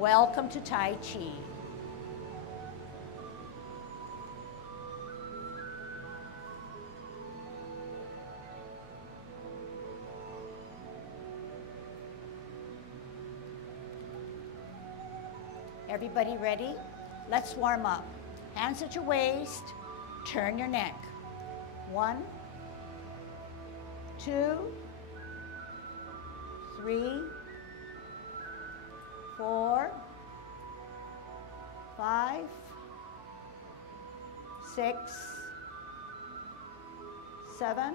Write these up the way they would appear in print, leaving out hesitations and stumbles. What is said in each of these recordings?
Welcome to Tai Chi. Everybody ready? Let's warm up. Hands at your waist, turn your neck. 1, 2, 3, 4, 5, 6, 7,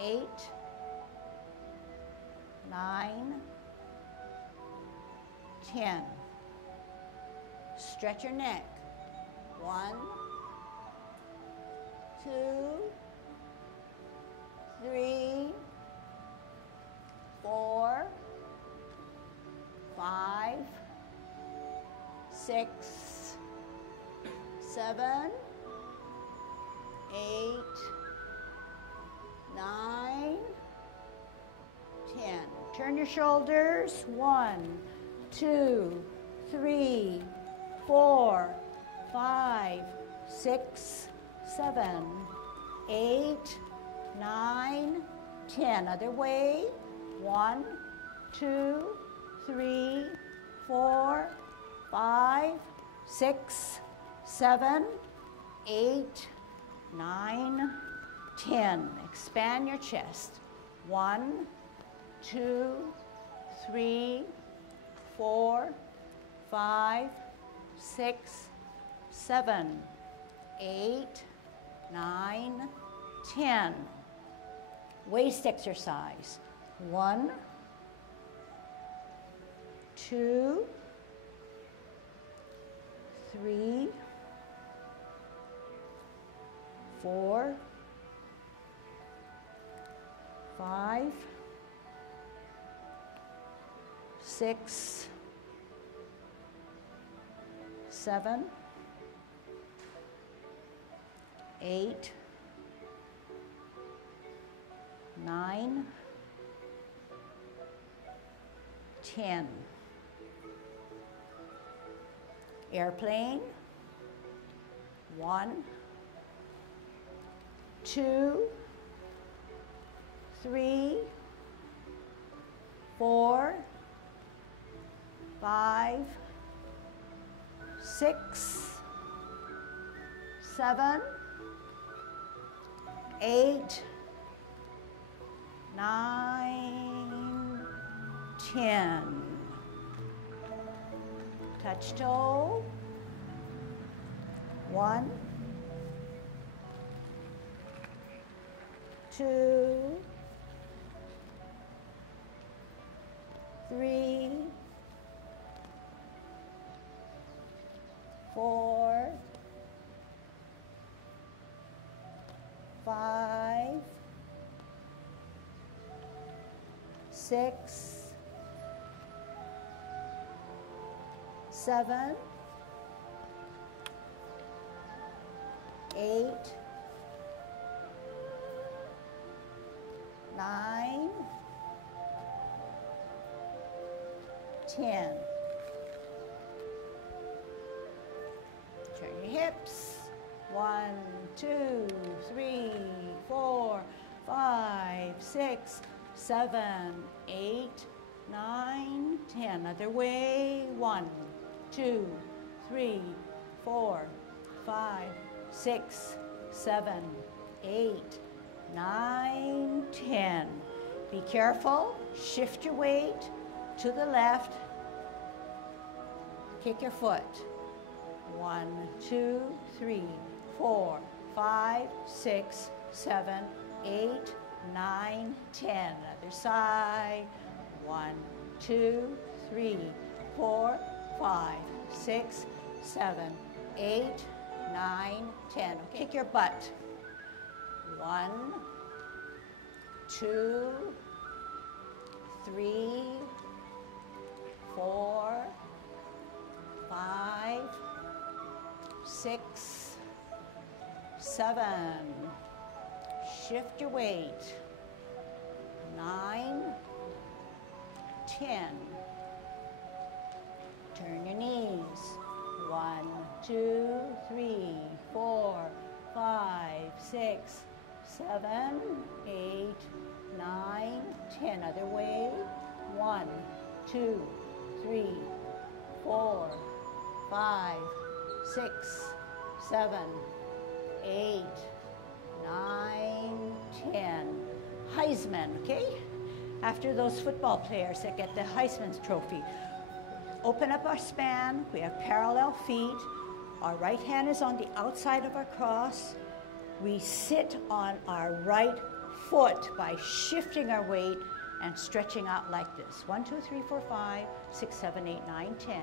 8, 9, 10. Stretch your neck. 1, 2, 3, 4, 5, 6, 7, 8, 9, 10. Turn your shoulders. 1, 2, 3, 4, 5, 6, 7, 8, 9, 10. Other way. 1, 2, 3, 4, 5, 6, 7, 8, 9, 10. Expand your chest. 1, 2, 3, 4, 5, 6, 7, 8, 9, 10. Waist exercise. 1, 2, 3, 4, 5, 6, 7, 8, 9, 10. Airplane. 1, 2, 3, 4, 5, 6, 7, 8, 9, 10. Touch toe. 1, 2, 3, 4, 5, 6, 7, 8, 9, 10. Turn your hips. 1, 2, 3, 4, 5, 6, 7, 8, 9, 10. Other way. 1, 2, 3, 4, 5, 6, 7, 8, 9, 10. Be careful. Shift your weight to the left. Kick your foot. 1, 2, 3, 4, 5, 6, 7, 8, 9, 10. Other side. 1, 2, 3, 4, 5, 6, 7, 8, 9, 10. Okay. Kick your butt. 1, 2, 3, 4, 5, 6, 7. Shift your weight. 9, 10. Turn your knees. 1, 2, 3, 4, 5, 6, 7, 8, 9, 10. Other way. 1, 2, 3, 4, 5, 6, 7, 8, 9, 10. Heisman, okay? After those football players that get the Heisman Trophy. Open up our span. We have parallel feet. Our right hand is on the outside of our cross. We sit on our right foot by shifting our weight and stretching out like this. 1, 2, 3, 4, 5, 6, 7, 8, 9, 10.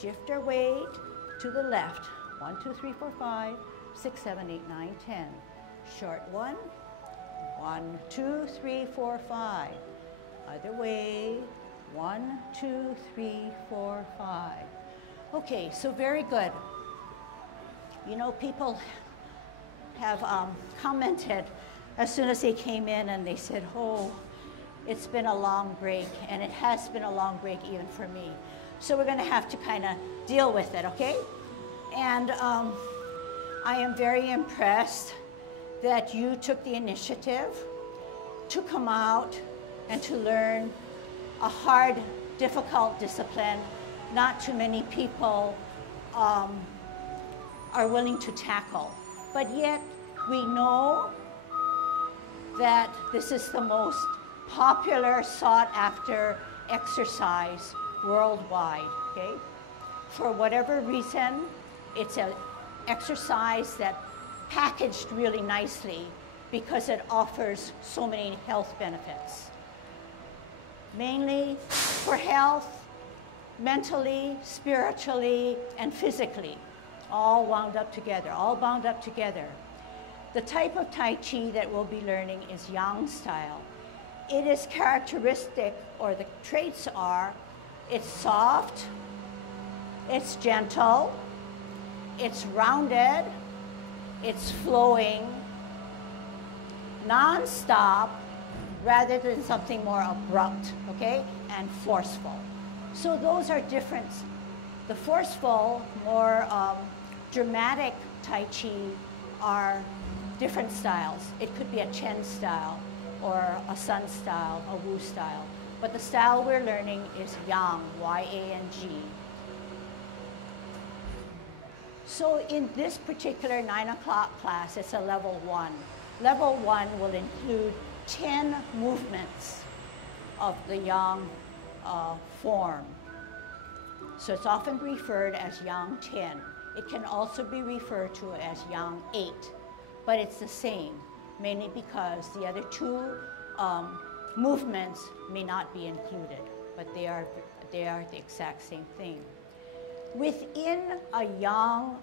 Shift our weight to the left. 1, 2, 3, 4, 5, 6, 7, 8, 9, 10. Short one. 1, 2, 3, 4, 5. Other way. 1, 2, 3, 4, 5. Okay, so very good. You know, people have commented as soon as they came in and they said, oh, it's been a long break, and it has been a long break even for me. So we're going to have to kind of deal with it, okay? And I am very impressed that you took the initiative to come out and to learn a hard, difficult discipline not too many people are willing to tackle. But yet we know that this is the most popular, sought after exercise worldwide, okay? For whatever reason, it's an exercise that packaged really nicely because it offers so many health benefits. Mainly for health, mentally, spiritually, and physically, all wound up together, all bound up together. The type of Tai Chi that we'll be learning is Yang style. It is characteristic, or the traits are, it's soft, it's gentle, it's rounded, it's flowing, non-stop, rather than something more abrupt, okay, and forceful. So those are different. The forceful, more dramatic Tai Chi are different styles. It could be a Chen style, or a Sun style, a Wu style. But the style we're learning is Yang, Y-A-N-G. So in this particular 9 o'clock class, it's a level 1. Level 1 will include 10 movements of the Yang form. So it's often referred as Yang 10. It can also be referred to as Yang 8, but it's the same, mainly because the other two movements may not be included, but they are the exact same thing. Within a Yang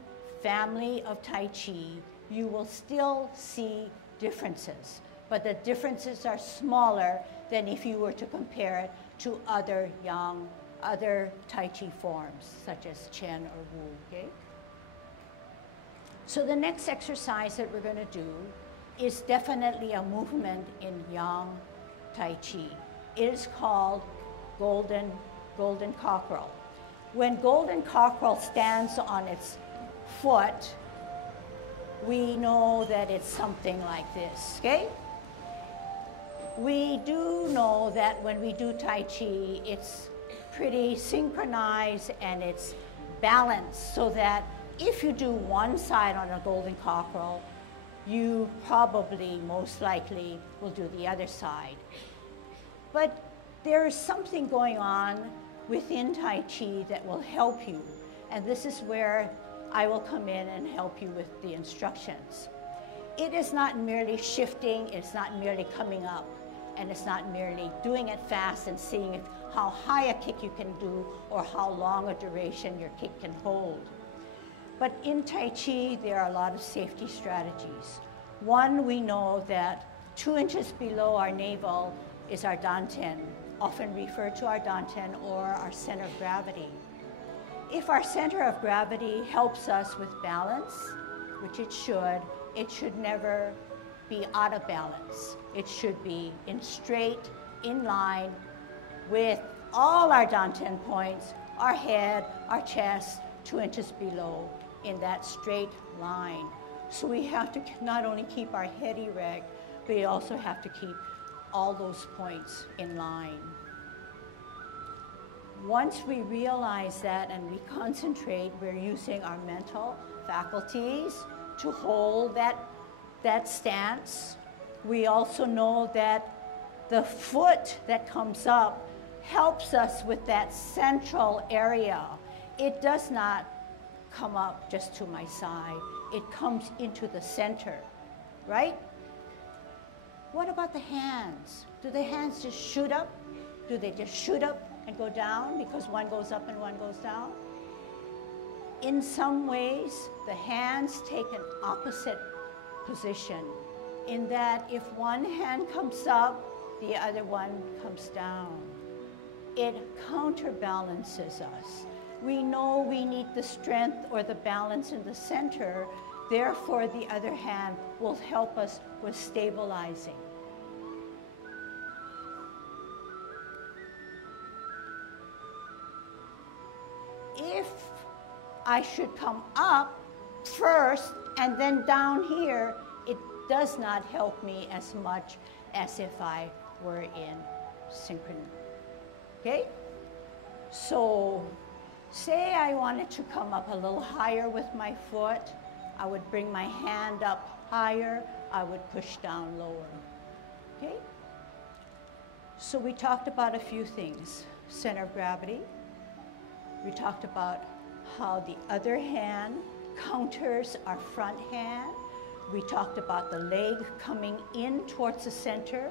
family of Tai Chi, you will still see differences, but the differences are smaller than if you were to compare it to other Yang, other Tai Chi forms, such as Chen or Wu, okay? So the next exercise that we're going to do is definitely a movement in Yang Tai Chi. It is called golden cockerel. When golden cockerel stands on its foot, we know that it's something like this, okay? We do know that when we do Tai Chi, it's pretty synchronized and it's balanced, so that if you do one side on a golden cockerel, you probably, most likely, will do the other side. But there is something going on within Tai Chi that will help you, and this is where I will come in and help you with the instructions. It is not merely shifting, it's not merely coming up, and it's not merely doing it fast and seeing how high a kick you can do or how long a duration your kick can hold. But in Tai Chi, there are a lot of safety strategies. One, we know that 2 inches below our navel is our dantian, often referred to our dantian or our center of gravity. If our center of gravity helps us with balance, which it should never be out of balance. It should be in straight, in line with all our dantian points our head, our chest, 2 inches below in that straight line. So we have to not only keep our head erect, but we also have to keep all those points in line. Once we realize that and we concentrate, we're using our mental faculties to hold that stance. We also know that the foot that comes up helps us with that central area. It does not come up just to my side. It comes into the center, right? What about the hands? Do the hands just shoot up? Do they just shoot up and go down because one goes up and one goes down? In some ways, the hands take an opposite position in that if one hand comes up, the other one comes down. It counterbalances us. We know we need the strength or the balance in the center, therefore the other hand will help us with stabilizing. If I should come up first and then down here, it does not help me as much as if I were in synchrony. Okay? So, say I wanted to come up a little higher with my foot, I would bring my hand up higher, I would push down lower. Okay? So we talked about a few things. Center of gravity. We talked about how the other hand counters our front hand. We talked about the leg coming in towards the center.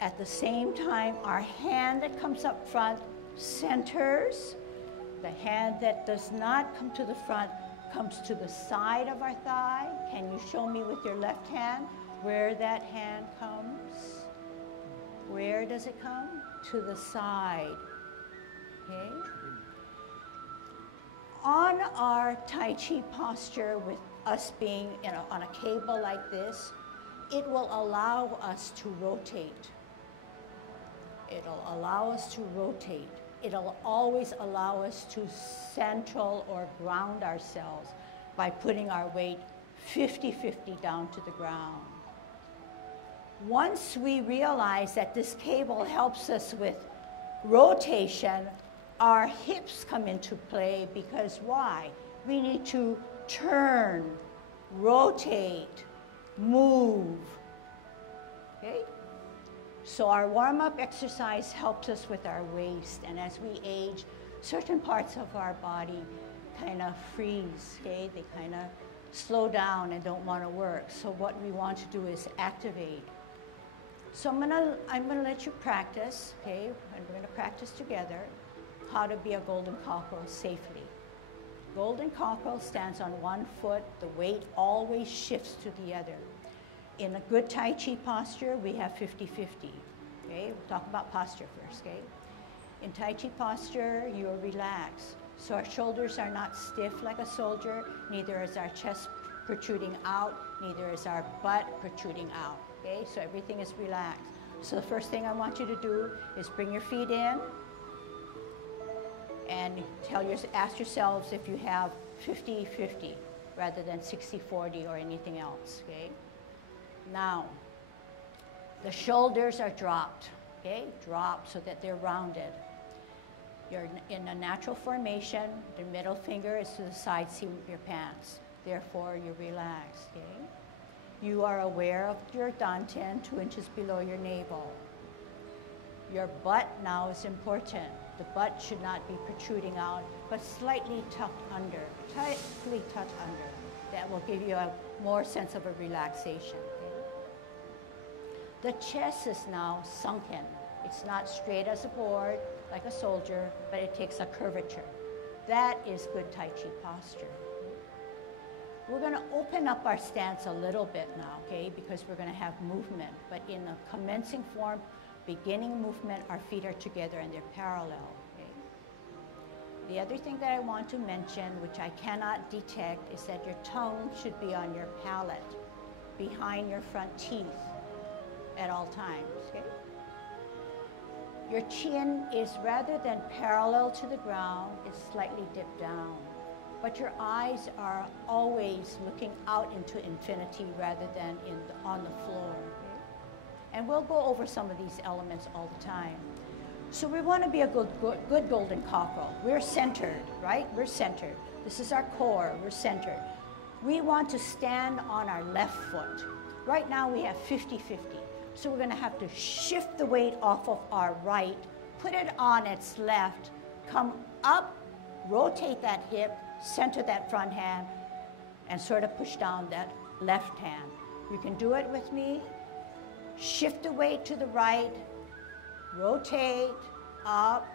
At the same time, our hand that comes up front centers. The hand that does not come to the front comes to the side of our thigh. Can you show me with your left hand where that hand comes? Where does it come? To the side. Okay? On our Tai Chi posture, with us being on a cable like this, it will allow us to rotate. It'll allow us to rotate. It'll always allow us to central or ground ourselves by putting our weight 50-50 down to the ground. Once we realize that this cable helps us with rotation, our hips come into play because why? We need to turn, rotate, move. Okay? So our warm-up exercise helps us with our waist, and as we age, certain parts of our body kind of freeze, okay? They kind of slow down and don't want to work. So what we want to do is activate. So I'm gonna let you practice, okay? And we're gonna practice together how to be a golden cockerel safely. Golden cockerel stands on one foot. The weight always shifts to the other. In a good Tai Chi posture, we have 50-50. Okay, we'll talk about posture first, okay? In Tai Chi posture, you're relaxed. So our shoulders are not stiff like a soldier, neither is our chest protruding out, neither is our butt protruding out, okay? So everything is relaxed. So the first thing I want you to do is bring your feet in and ask yourselves if you have 50-50 rather than 60-40 or anything else, okay? Now, the shoulders are dropped, okay? Dropped so that they're rounded. You're in a natural formation. The middle finger is to the side seam of your pants. Therefore, you're relaxed, okay? You are aware of your dantian 2 inches below your navel. Your butt now is important. The butt should not be protruding out, but slightly tucked under, tightly tucked under. That will give you a more sense of a relaxation. The chest is now sunken. It's not straight as a board like a soldier, but it takes a curvature. That is good Tai Chi posture. We're going to open up our stance a little bit now, okay, because we're going to have movement. But in a commencing form, beginning movement, our feet are together and they're parallel. Okay? The other thing that I want to mention, which I cannot detect, is that your tongue should be on your palate, behind your front teeth at all times. Okay? Your chin is, rather than parallel to the ground, it's slightly dipped down. But your eyes are always looking out into infinity rather than on the floor. Okay? And we'll go over some of these elements all the time. So we want to be a good golden cockerel. We're centered, right? We're centered. This is our core. We're centered. We want to stand on our left foot. Right now we have 50-50. So we're going to have to shift the weight off of our right, put it on its left, come up, rotate that hip, center that front hand, and sort of push down that left hand. You can do it with me. Shift the weight to the right, rotate, up.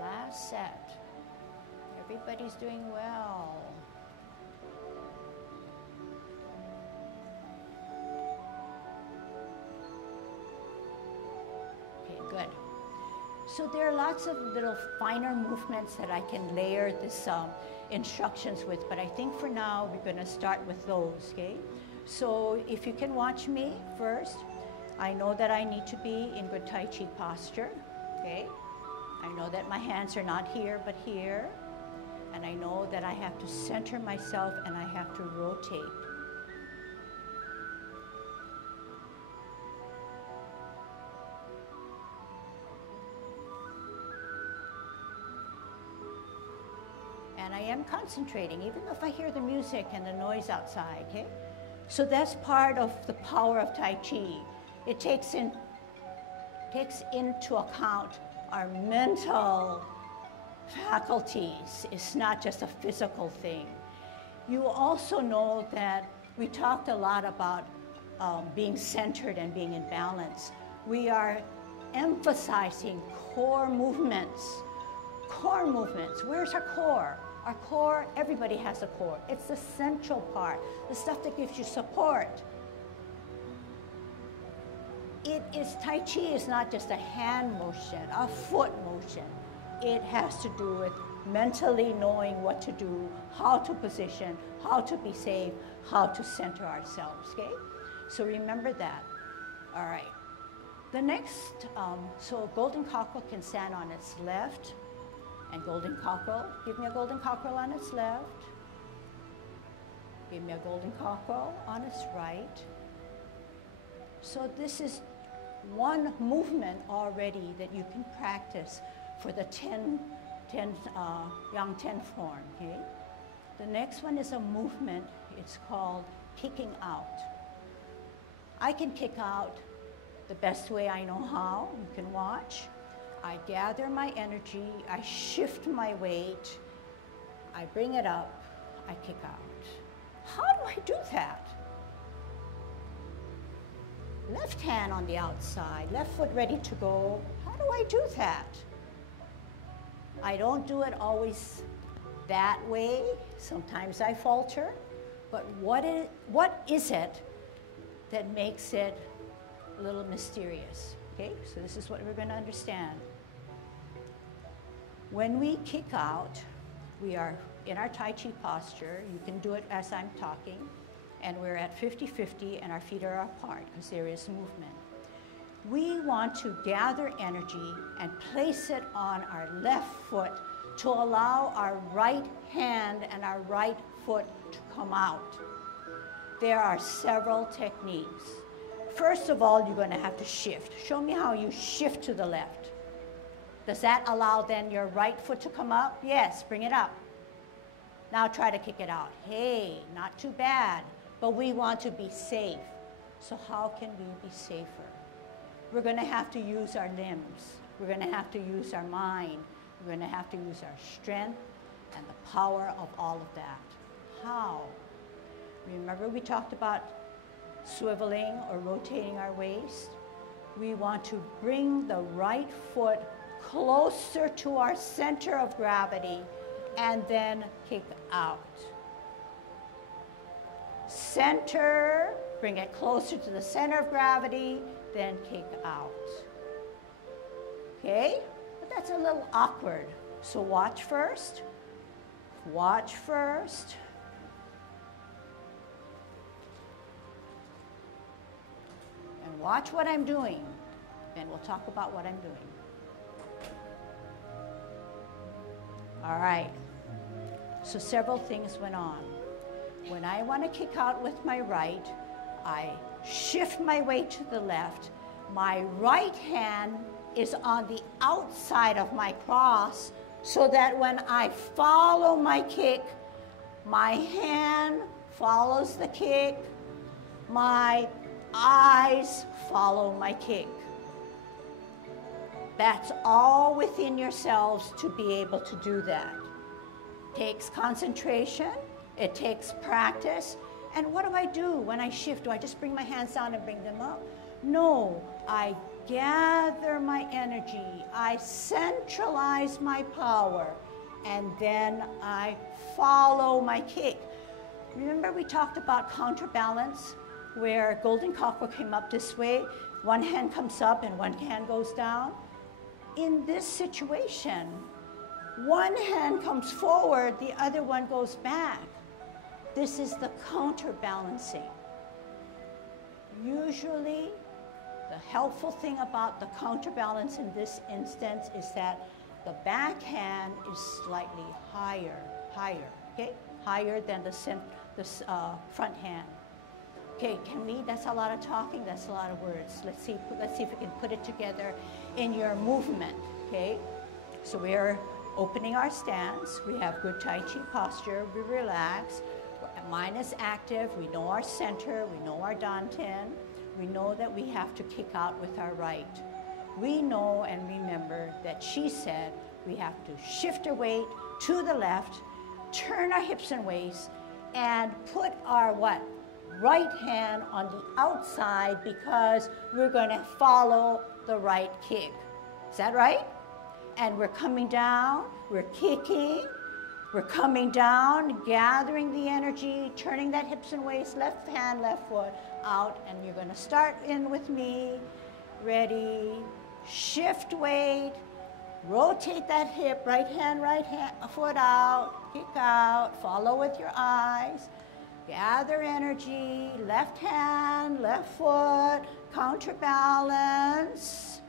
Last set. Everybody's doing well. Okay, good. So there are lots of little finer movements that I can layer this instructions with, but I think for now we're going to start with those, okay? So if you can watch me first, I know that I need to be in good Tai Chi posture, okay? I know that my hands are not here, but here. And I know that I have to center myself and I have to rotate. And I am concentrating, even if I hear the music and the noise outside, okay? So that's part of the power of Tai Chi. It takes into account our mental faculties. It's not just a physical thing. You also know that we talked a lot about being centered and being in balance. We are emphasizing core movements. Core movements. Where's our core? Our core, everybody has a core. It's the central part, the stuff that gives you support. Tai Chi is not just a hand motion, a foot motion. It has to do with mentally knowing what to do, how to position, how to be safe, how to center ourselves, okay? So remember that. All right. The next, so golden cockerel can stand on its left, and golden cockerel, give me a golden cockerel on its left. Give me a golden cockerel on its right. So this is one movement already that you can practice for the Yang 10 form, okay? The next one is a movement, it's called kicking out. I can kick out the best way I know how, you can watch. I gather my energy, I shift my weight, I bring it up, I kick out. How do I do that? Left hand on the outside, left foot ready to go. How do I do that? I don't do it always that way. Sometimes I falter. But what is it that makes it a little mysterious? Okay, so this is what we're going to understand. When we kick out, we are in our Tai Chi posture. You can do it as I'm talking. And we're at 50-50 and our feet are apart because there is movement. We want to gather energy and place it on our left foot to allow our right hand and our right foot to come out. There are several techniques. First of all, you're going to have to shift. Show me how you shift to the left. Does that allow then your right foot to come up? Yes, bring it up. Now try to kick it out. Hey, not too bad. But we want to be safe. So how can we be safer? We're going to have to use our limbs. We're going to have to use our mind. We're going to have to use our strength and the power of all of that. How? Remember we talked about swiveling or rotating our waist? We want to bring the right foot closer to our center of gravity and then kick out. center, bring it closer to the center of gravity, then kick out. Okay? But that's a little awkward. So watch first. Watch first. And watch what I'm doing. Then we'll talk about what I'm doing. All right. So several things went on. When I want to kick out with my right, I shift my weight to the left. My right hand is on the outside of my cross so that when I follow my kick, my hand follows the kick, my eyes follow my kick. That's all within yourselves to be able to do that. It takes concentration, it takes practice. And what do I do when I shift? Do I just bring my hands down and bring them up? No, I gather my energy, I centralize my power, and then I follow my kick. Remember we talked about counterbalance, where golden cockerel came up this way, one hand comes up and one hand goes down? In this situation, one hand comes forward, the other one goes back. This is the counterbalancing. Usually, the helpful thing about the counterbalance in this instance is that the back hand is slightly higher, okay? Higher than the front hand. Okay, that's a lot of talking, that's a lot of words. Let's see if we can put it together in your movement, okay? So we're opening our stance, we have good Tai Chi posture, we relax. Mind is active, we know our center, we know our dantian, we know that we have to kick out with our right. We know and remember that she said we have to shift our weight to the left, turn our hips and waist, and put our what? Right hand on the outside because we're going to follow the right kick. Is that right? And we're coming down, we're kicking, we're coming down, gathering the energy, turning that hips and waist, left hand, left foot out, and you're going to start in with me. Ready, shift weight, rotate that hip, right hand, foot out, kick out, follow with your eyes, gather energy, left hand, left foot, counterbalance,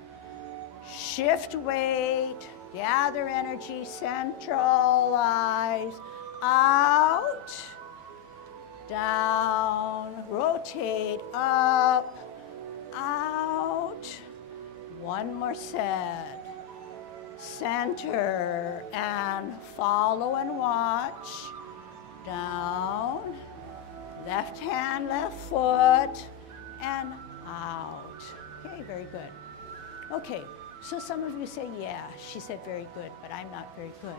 shift weight, gather energy, centralize, out, down, rotate, up, out. One more set. Center and follow and watch. Down, left hand, left foot, and out. Okay, very good. Okay. So some of you say, yeah, she said very good, but I'm not very good.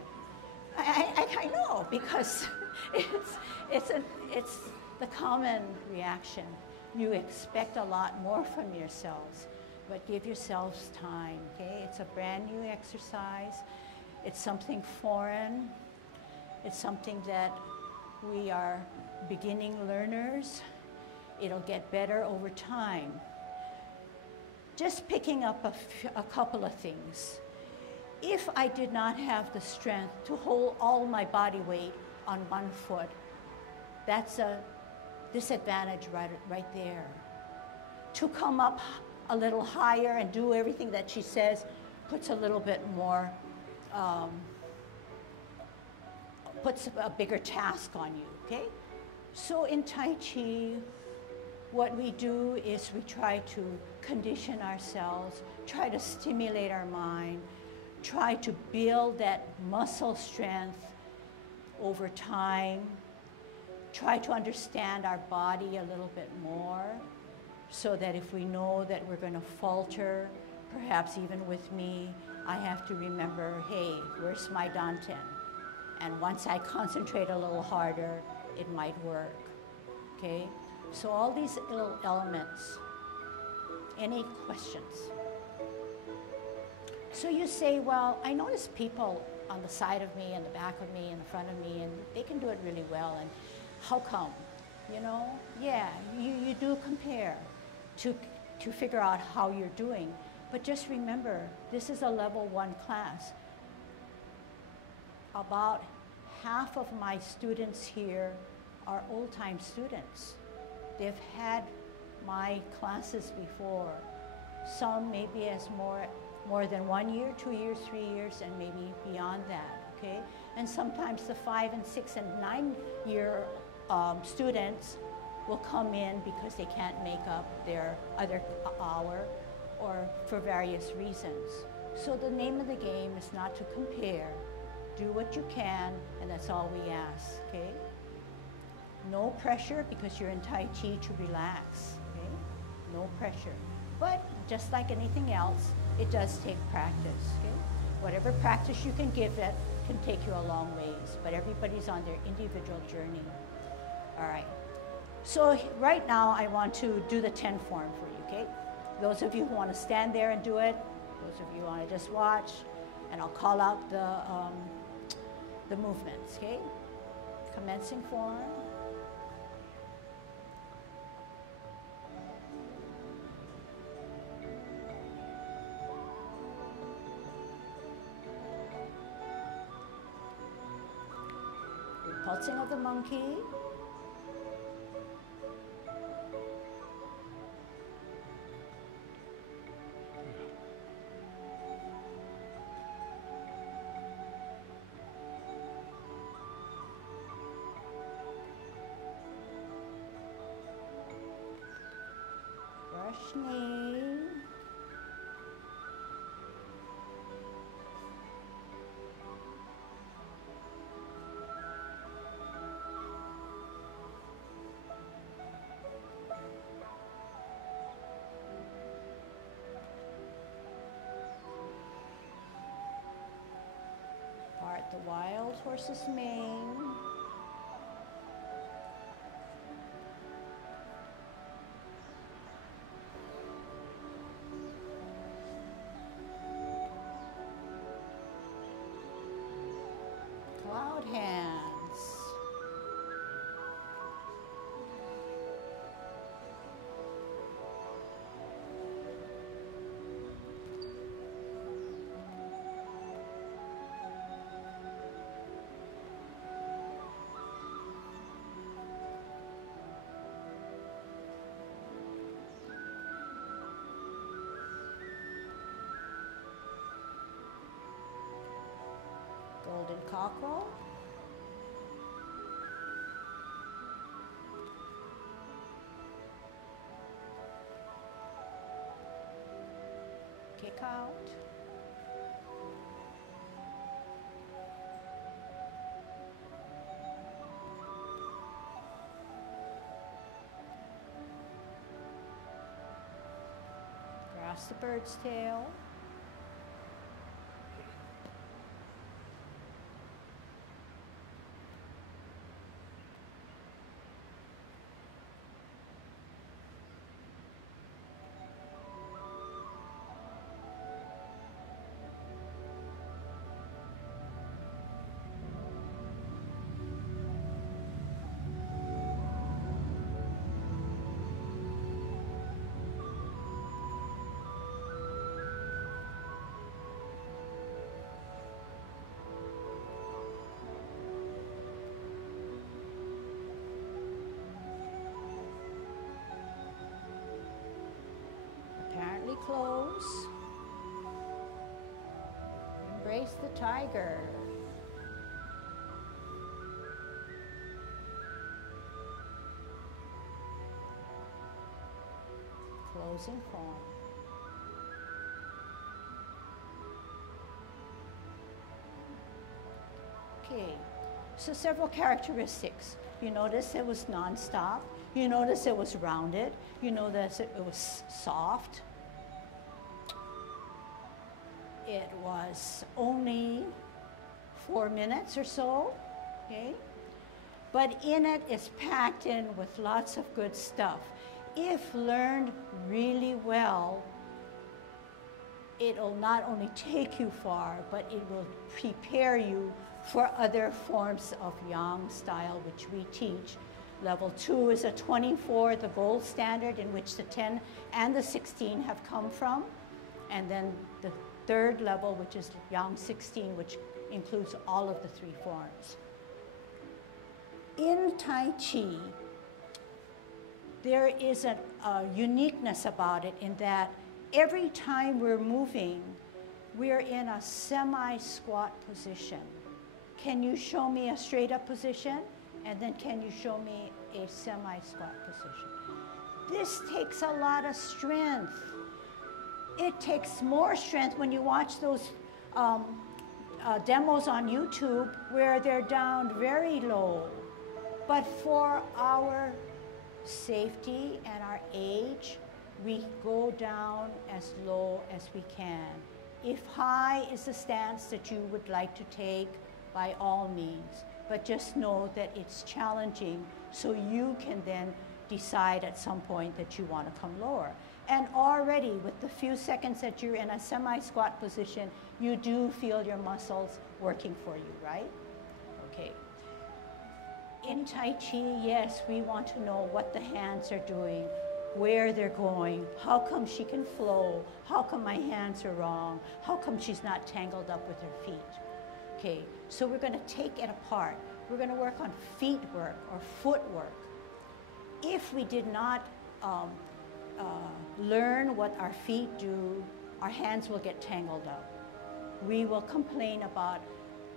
I know, because it's the common reaction. You expect a lot more from yourselves, but give yourselves time, okay? It's a brand new exercise. It's something foreign. It's something that we are beginning learners. It'll get better over time. Just picking up a couple of things. If I did not have the strength to hold all my body weight on one foot, that's a disadvantage right there. To come up a little higher and do everything that she says puts a little bit more, puts a bigger task on you, okay? So in Tai Chi, what we do is we try to condition ourselves, try to stimulate our mind, try to build that muscle strength over time, try to understand our body a little bit more so that if we know that we're going to falter, perhaps even with me, I have to remember, hey, where's my dantian? And once I concentrate a little harder, it might work, okay? So all these little elements. Any questions? So you say, well, I notice people on the side of me and the back of me and the front of me, and they can do it really well, and how come? You know, yeah, you do compare to figure out how you're doing. But just remember, this is a level 1 class. About half of my students here are old-time students. They've had my classes before. Some maybe as more than 1 year, 2 years, 3 years, and maybe beyond that, okay? And sometimes the 5 and 6 and 9 year students will come in because they can't make up their other hour or for various reasons. So the name of the game is not to compare. Do what you can, and that's all we ask, okay? No pressure because you're in Tai Chi to relax, okay? No pressure. But just like anything else, it does take practice, okay? Whatever practice you can give it can take you a long ways, but everybody's on their individual journey. All right. So right now, I want to do the 10 form for you, okay? Those of you who want to stand there and do it, those of you who want to just watch, and I'll call out the movements, okay? Commencing form. Pulsing of the monkey. Brush knee. Part the wild horse's mane. Cloud hands. Golden cockerel. Kick out. Grasp the bird's tail. Apparently close. Embrace the tiger. Closing form. Okay, so several characteristics. You notice it was nonstop. You notice it was rounded. You notice it was soft. It was only 4 minutes or so, okay? But in it is packed in with lots of good stuff. If learned really well, it'll not only take you far, but it will prepare you for other forms of yang style which we teach, Level 2 is a 24, the gold standard in which the 10 and the 16 have come from. And then the third level, which is Yang 16, which includes all of the 3 forms. In Tai Chi, there is a uniqueness about it in that every time we're moving, we're in a semi-squat position. Can you show me a straight up position? And then can you show me a semi-squat position? This takes a lot of strength. It takes more strength when you watch those demos on YouTube where they're down very low. But for our safety and our age, we go down as low as we can. If high is the stance that you would like to take, by all means, but just know that it's challenging, so you can then decide at some point that you want to come lower. And already with the few seconds that you're in a semi-squat position, you do feel your muscles working for you, right? Okay. In Tai Chi, yes, we want to know what the hands are doing, where they're going, how come she can flow, how come my hands are wrong, how come she's not tangled up with her feet. Okay, so we're going to take it apart. We're going to work on feet work or footwork. If we did not learn what our feet do, our hands will get tangled up. We will complain about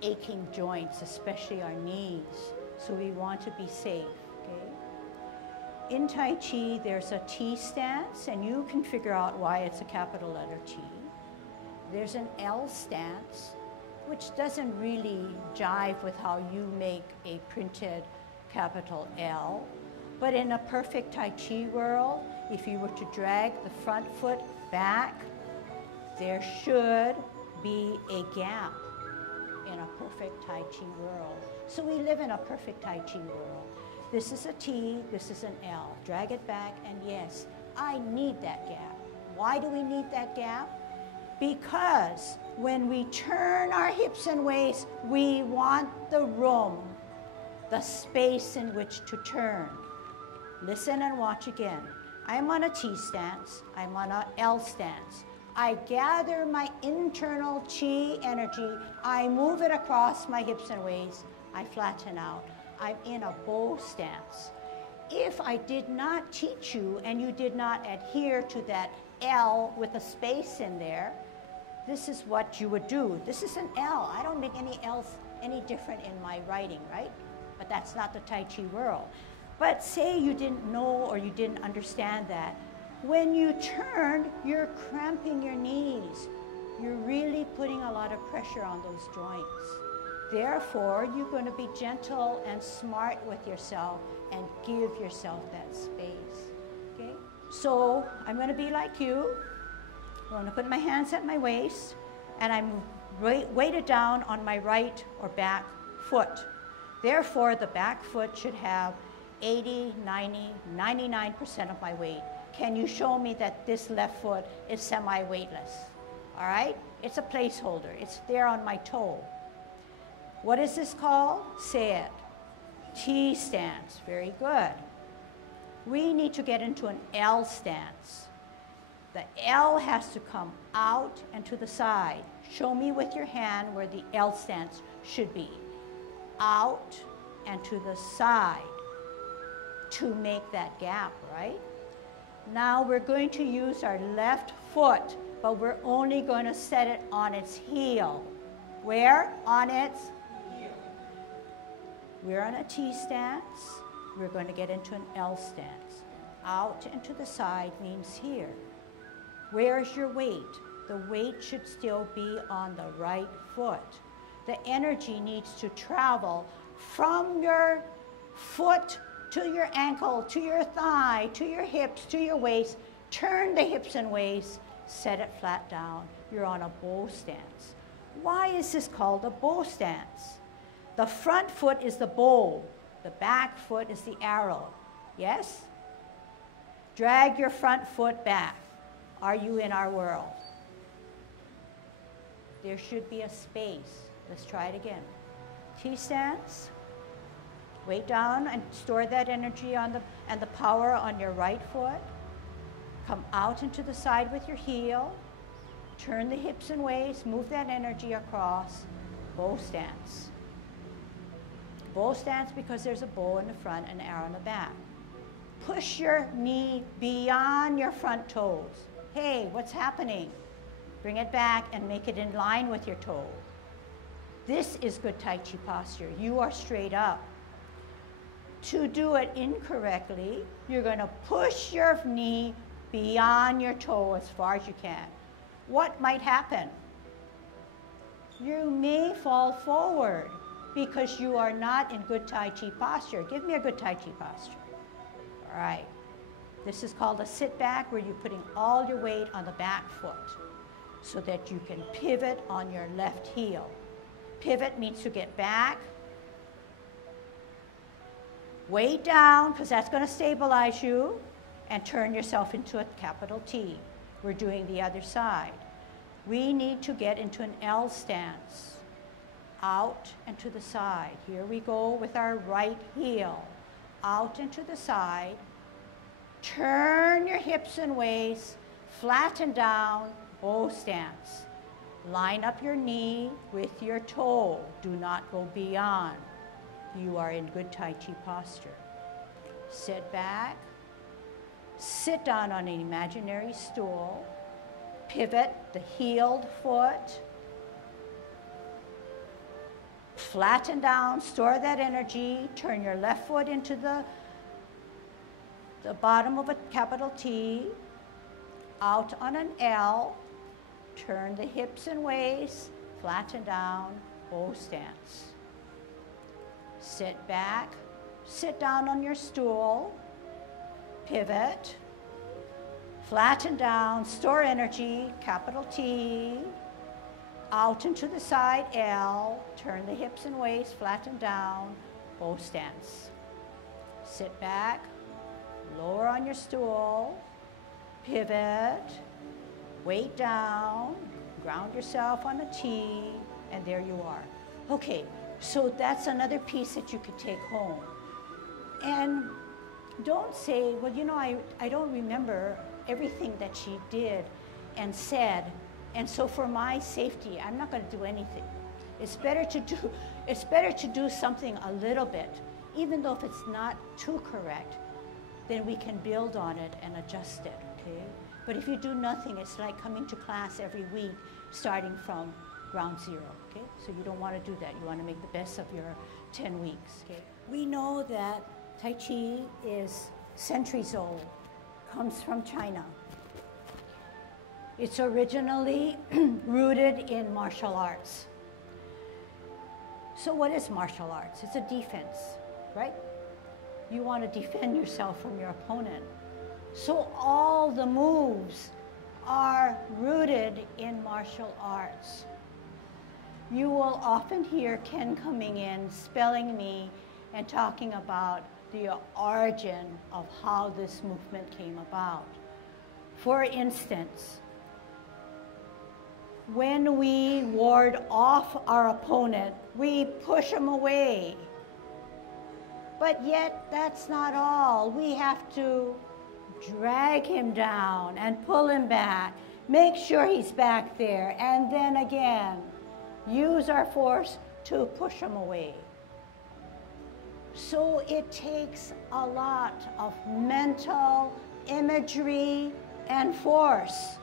aching joints, especially our knees. So we want to be safe, okay? In Tai Chi, there's a T stance, and you can figure out why it's a capital letter T. There's an L stance, which doesn't really jive with how you make a printed capital L. But in a perfect Tai Chi world, if you were to drag the front foot back, there should be a gap in a perfect Tai Chi world. So we live in a perfect Tai Chi world. This is a T, this is an L. Drag it back, and yes, I need that gap. Why do we need that gap? Because when we turn our hips and waists, we want the room, the space in which to turn. Listen and watch again. I'm on a T stance, I'm on a L stance. I gather my internal chi energy, I move it across my hips and waists, I flatten out. I'm in a bow stance. If I did not teach you and you did not adhere to that L with a space in there, this is what you would do. This is an L. I don't make any L's any different in my writing, right? But that's not the Tai Chi world. But say you didn't know or you didn't understand that. When you turn, you're cramping your knees. You're really putting a lot of pressure on those joints. Therefore, you're going to be gentle and smart with yourself and give yourself that space, okay? So I'm going to be like you. I'm going to put my hands at my waist, and I'm weighted down on my right or back foot. Therefore, the back foot should have 80, 90, 99% of my weight. Can you show me that this left foot is semi-weightless? All right? It's a placeholder. It's there on my toe. What is this called? Say it. T stance. Very good. We need to get into an L stance. The L has to come out and to the side. Show me with your hand where the L stance should be. Out and to the side to make that gap, right? Now we're going to use our left foot, but we're only going to set it on its heel. Where? On its heel. We're on a T stance. We're going to get into an L stance. Out and to the side means here. Where's your weight? The weight should still be on the right foot. The energy needs to travel from your foot to your ankle, to your thigh, to your hips, to your waist. Turn the hips and waist, set it flat down. You're on a bow stance. Why is this called a bow stance? The front foot is the bow. The back foot is the arrow. Yes? Drag your front foot back. Are you in our world? There should be a space. Let's try it again. T stance. Weight down and store that energy on and the power on your right foot. Come out into the side with your heel. Turn the hips and waist, move that energy across. Bow stance. Bow stance because there's a bow in the front and an arrow in the back. Push your knee beyond your front toes. Hey, what's happening? Bring it back and make it in line with your toe. This is good Tai Chi posture. You are straight up. To do it incorrectly, you're going to push your knee beyond your toe as far as you can. What might happen? You may fall forward because you are not in good Tai Chi posture. Give me a good Tai Chi posture. All right. This is called a sit back, where you're putting all your weight on the back foot so that you can pivot on your left heel. Pivot means to get back. Weight down, because that's going to stabilize you, and turn yourself into a capital T. We're doing the other side. We need to get into an L stance. Out and to the side. Here we go with our right heel. Out and to the side. Turn your hips and waist. Flatten down. Bow stance. Line up your knee with your toe. Do not go beyond. You are in good Tai Chi posture. Sit back. Sit down on an imaginary stool. Pivot the heeled foot. Flatten down, store that energy. Turn your left foot into the bottom of a capital T. Out on an L. Turn the hips and waist. Flatten down, bow stance. Sit back. Sit down on your stool. Pivot. Flatten down, store energy, capital T. Out and to the side, L. Turn the hips and waist, flatten down, bow stance. Sit back, lower on your stool, pivot, weight down, ground yourself on a T, and there you are. Okay, so that's another piece that you could take home. And don't say, well, you know, I don't remember everything that she did and said, and so for my safety, I'm not going to do anything. It's better to do something a little bit, even though if it's not too correct, then we can build on it and adjust it, okay? But if you do nothing, it's like coming to class every week, starting from ground zero, okay? So you don't want to do that. You want to make the best of your 10 weeks, okay? We know that Tai Chi is centuries old, comes from China. It's originally rooted in martial arts. So what is martial arts? It's a defense, right? You want to defend yourself from your opponent. So all the moves are rooted in martial arts. You will often hear Ken coming in, spelling me, and talking about the origin of how this movement came about. For instance, when we ward off our opponent, we push him away. But yet, that's not all. We have to drag him down and pull him back, make sure he's back there, and then again, use our force to push him away. So it takes a lot of mental imagery and force.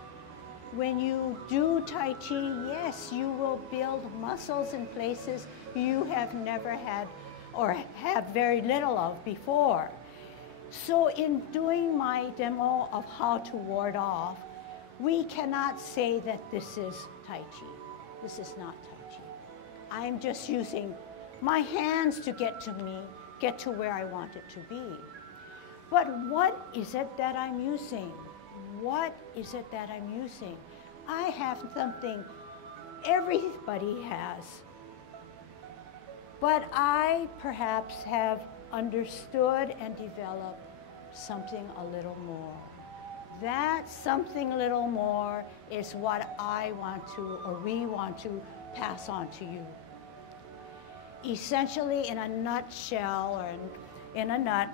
When you do Tai Chi, yes, you will build muscles in places you have never had or have very little of before. So in doing my demo of how to ward off, we cannot say that this is Tai Chi. This is not Tai Chi. I'm just using my hands to get to where I want it to be. But what is it that I'm using? What is it that I'm using? I have something everybody has, but I perhaps have understood and developed something a little more. That something a little more is what I want to, or we want to pass on to you. essentially, in a nutshell, or in a nut,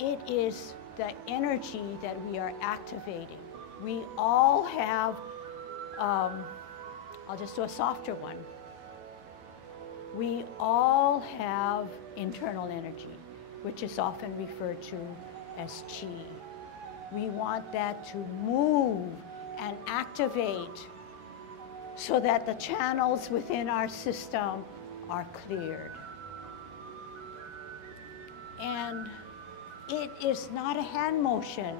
it is the energy that we are activating. We all have, I'll just do a softer one. We all have internal energy, which is often referred to as chi. We want that to move and activate so that the channels within our system are cleared. And it is not a hand motion.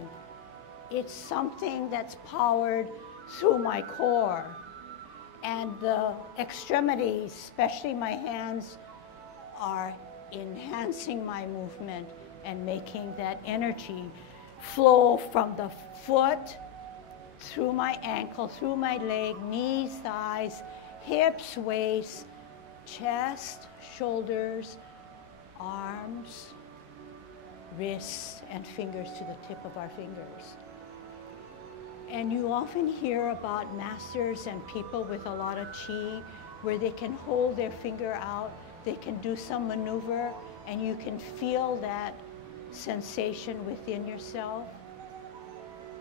It's something that's powered through my core. And the extremities, especially my hands, are enhancing my movement and making that energy flow from the foot, through my ankle, through my leg, knees, thighs, hips, waist, chest, shoulders, arms, wrists, and fingers to the tip of our fingers. And you often hear about masters and people with a lot of chi where they can hold their finger out, they can do some maneuver, and you can feel that sensation within yourself.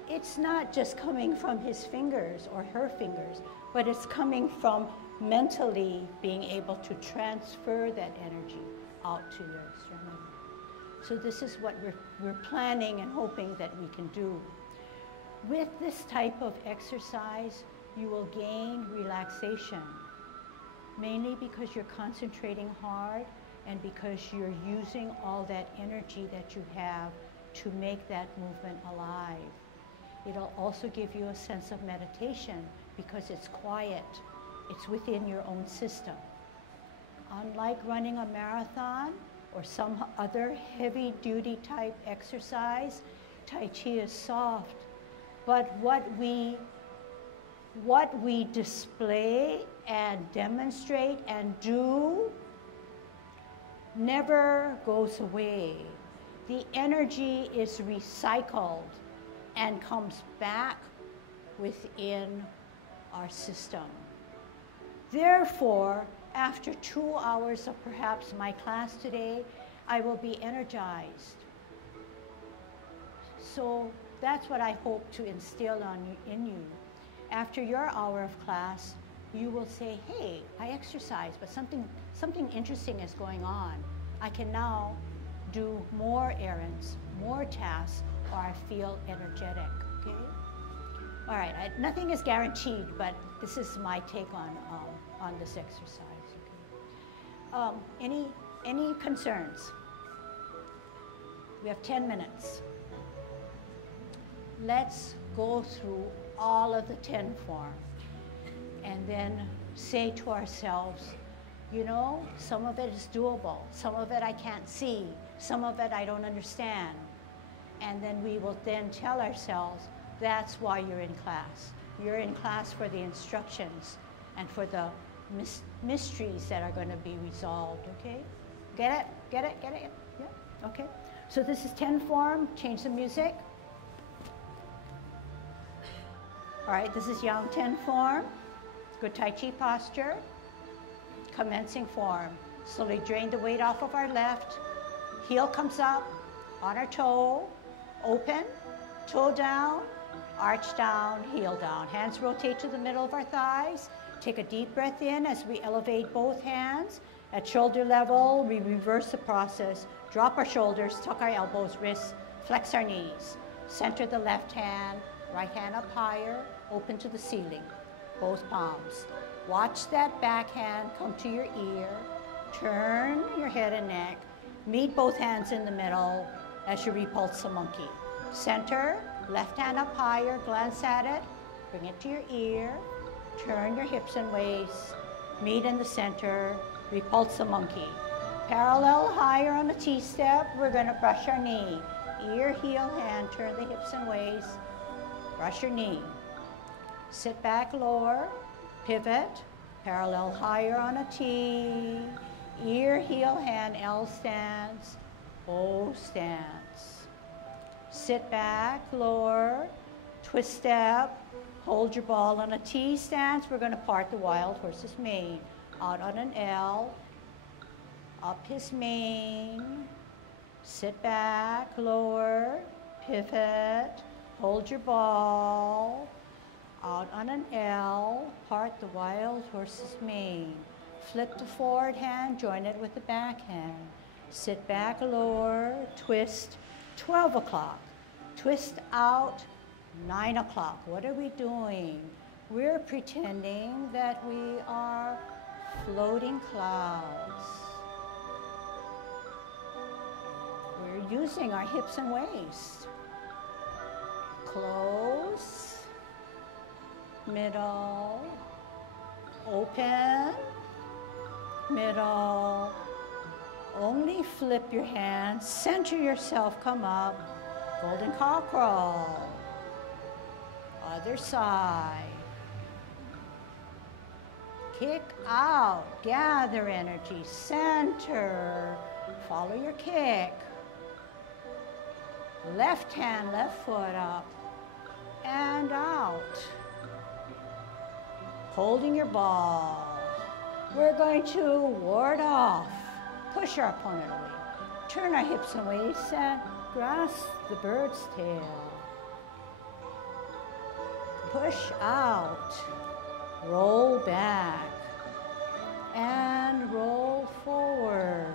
It's not just coming from his fingers or her fingers, but it's coming from mentally being able to transfer that energy out to your extremity. So this is what we're planning and hoping that we can do. With this type of exercise, you will gain relaxation, mainly because you're concentrating hard and because you're using all that energy that you have to make that movement alive. It'll also give you a sense of meditation because it's quiet. It's within your own system. Unlike running a marathon or some other heavy-duty type exercise, Tai Chi is soft. But what we display and demonstrate and do never goes away. The energy is recycled and comes back within our system. Therefore, after 2 hours of perhaps my class today, I will be energized. So that's what I hope to instill in you. After your hour of class, you will say, hey, I exercised, but something interesting is going on. I can now do more errands, more tasks, or I feel energetic, okay? All right, nothing is guaranteed, but this is my take on this exercise, okay? Any concerns? We have 10 minutes. Let's go through all of the 10 form and then say to ourselves, you know, some of it is doable, some of it I can't see, some of it I don't understand. And then we will then tell ourselves, that's why you're in class. You're in class for the instructions and for the mysteries that are going to be resolved, okay? Get it? Get it? Get it? Yeah? Okay. So this is 10 form. Change the music. All right, this is Yang 10 form. Good Tai Chi posture. Commencing form. Slowly drain the weight off of our left. Heel comes up on our toe. Open, toe down, arch down, heel down. Hands rotate to the middle of our thighs. Take a deep breath in as we elevate both hands. At shoulder level, we reverse the process. Drop our shoulders, tuck our elbows, wrists, flex our knees. Center the left hand, right hand up higher, open to the ceiling, both palms. Watch that back hand come to your ear. Turn your head and neck. Meet both hands in the middle as you repulse the monkey. Center, left hand up higher, glance at it, bring it to your ear, turn your hips and waist, meet in the center, repulse the monkey. Parallel higher on the T-step, we're gonna brush our knee. Ear, heel, hand, turn the hips and waist, brush your knee. Sit back, lower, pivot, parallel higher on a T, ear, heel, hand, L stance, O stance. Sit back, lower, twist step, hold your ball on a T stance. We're going to part the wild horse's mane. out on an L, up his mane, sit back, lower, pivot, hold your ball, out on an L, part the wild horse's mane. Flip the forward hand, join it with the back hand. Sit back, lower, twist, 12 o'clock. Twist out, 9 o'clock. What are we doing? We're pretending that we are floating clouds. We're using our hips and waist. Close, middle, open, middle. Only flip your hands, center yourself, come up, golden cockerel. Other side. Kick out, gather energy, center, follow your kick. Left hand, left foot up, and out. Holding your ball. We're going to ward off. Push our opponent away. Turn our hips and waist and grasp the bird's tail. Push out. Roll back. And roll forward.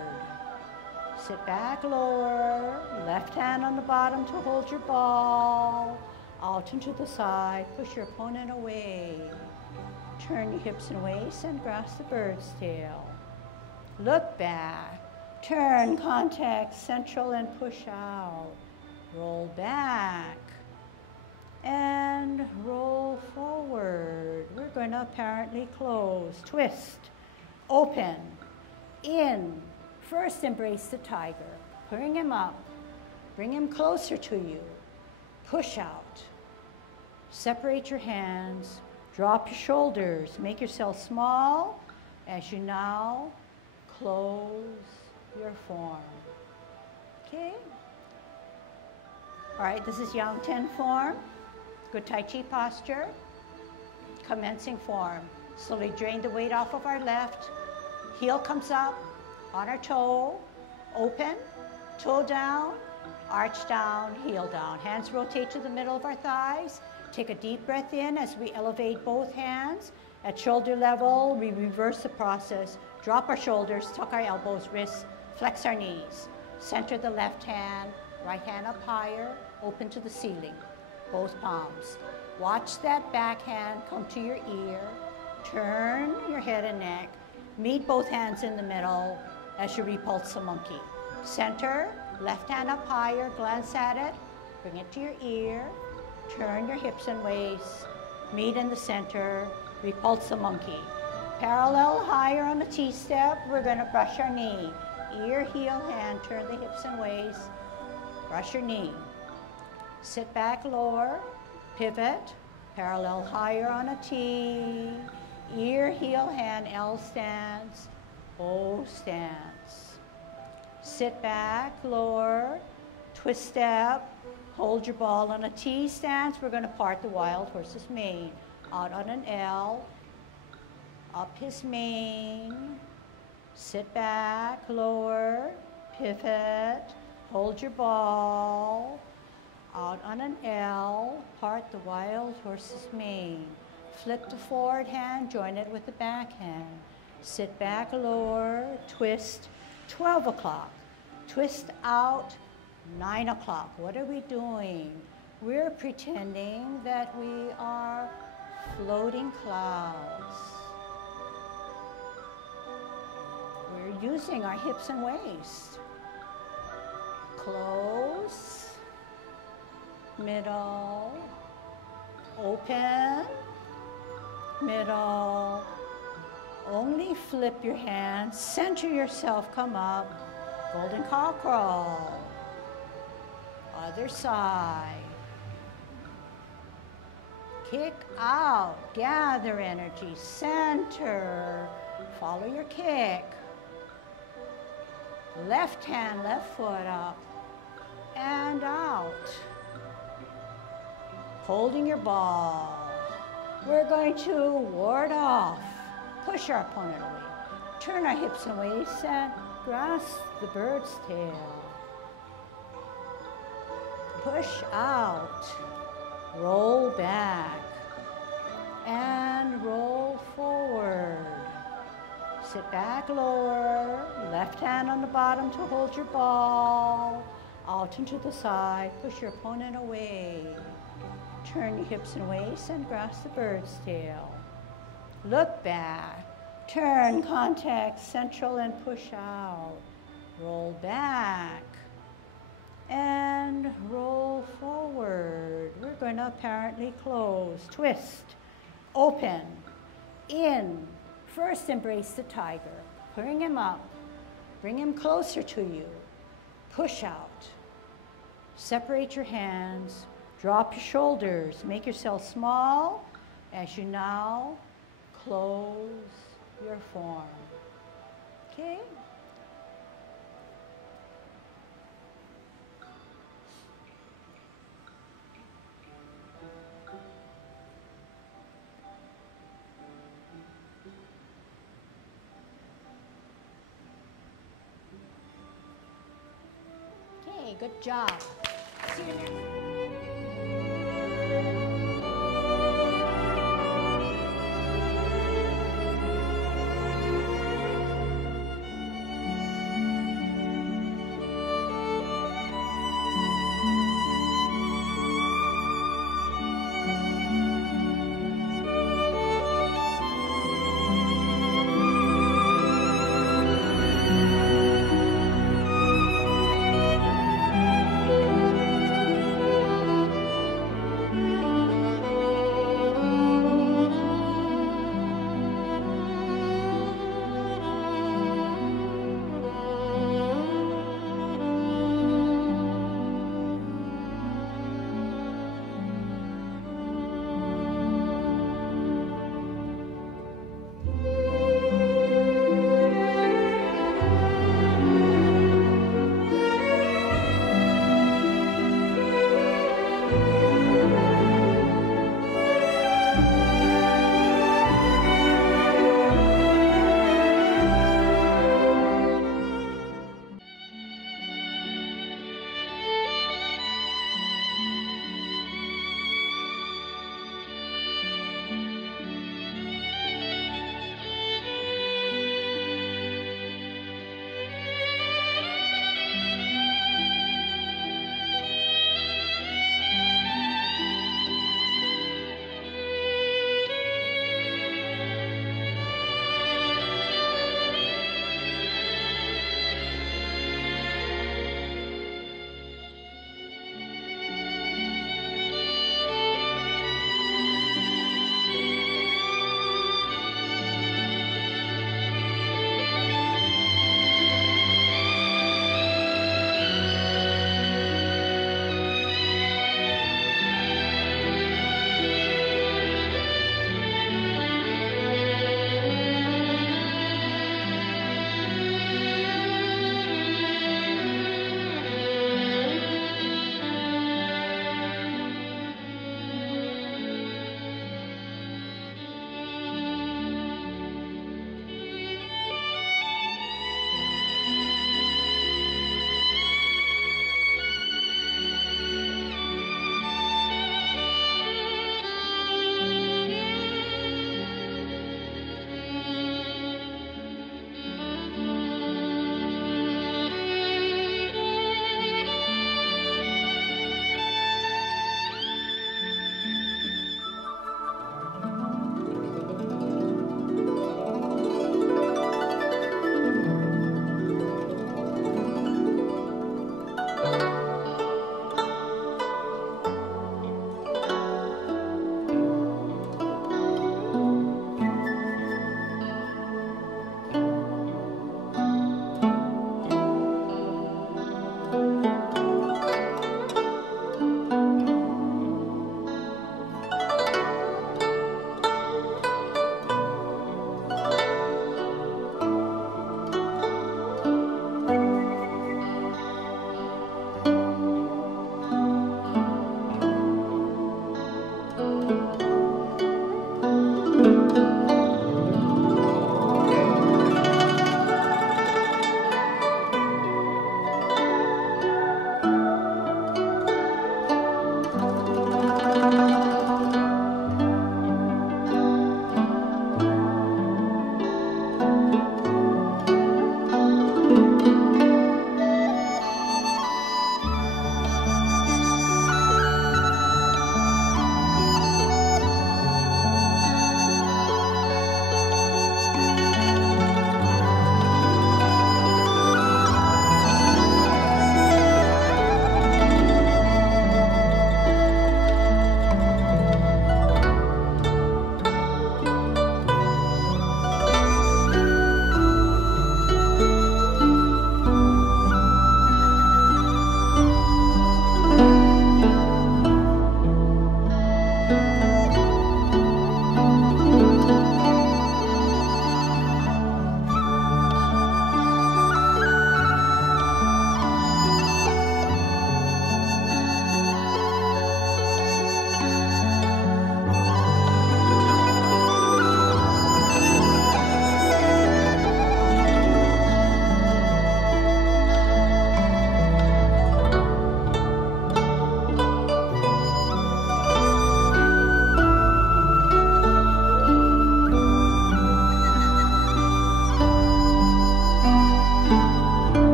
Sit back, lower. Left hand on the bottom to hold your ball. Out and to the side. Push your opponent away. Turn your hips and waist and grasp the bird's tail. Look back. Turn, contact, central, and push out. Roll back. And roll forward. We're going to apparently close. Twist. Open. In. First embrace the tiger. Bring him up. Bring him closer to you. Push out. Separate your hands. Drop your shoulders. Make yourself small as you now close your form. Okay? All right, this is Yang Ten form. Good Tai Chi posture. Commencing form. Slowly drain the weight off of our left. Heel comes up on our toe. Open. Toe down. Arch down. Heel down. Hands rotate to the middle of our thighs. Take a deep breath in as we elevate both hands. At shoulder level, we reverse the process. Drop our shoulders, tuck our elbows, wrists, flex our knees. Center the left hand, right hand up higher, open to the ceiling, both palms. Watch that back hand come to your ear. Turn your head and neck. Meet both hands in the middle as you repulse the monkey. Center, left hand up higher, glance at it, bring it to your ear. Turn your hips and waist, meet in the center, repulse the monkey. Parallel higher on the T-step, we're gonna brush our knee. Ear, heel, hand, turn the hips and waist, brush your knee. Sit back, lower, pivot, parallel higher on a T. Ear, heel, hand, L stance, O stance. Sit back, lower, twist step, hold your ball on a T stance. We're going to part the wild horse's mane. Out on an L, up his mane, sit back, lower, pivot, hold your ball. Out on an L, part the wild horse's mane. Flip the forward hand, join it with the back hand. Sit back, lower, twist, 12 o'clock. Twist out, 9 o'clock. What are we doing? We're pretending that we are floating clouds. We're using our hips and waist. Close, middle, open, middle. Only flip your hands, center yourself, come up, golden cockerel. Other side. Kick out, gather energy, center, follow your kick. Left hand, left foot up, and out. Holding your ball. We're going to ward off. Push our opponent away. Turn our hips and waists and grasp the bird's tail. Push out, roll back, and roll forward. Sit back lower, left hand on the bottom to hold your ball. Out and to the side, push your opponent away. Turn your hips and waists and grasp the bird's tail. Look back. Turn, contact, central, and push out. Roll back. And roll forward. We're going to apparently close. Twist. Open. In. First, embrace the tiger. Bring him up. Bring him closer to you. Push out. Separate your hands. Drop your shoulders. Make yourself small as you now close your form. Okay? Okay, good job. See you next time.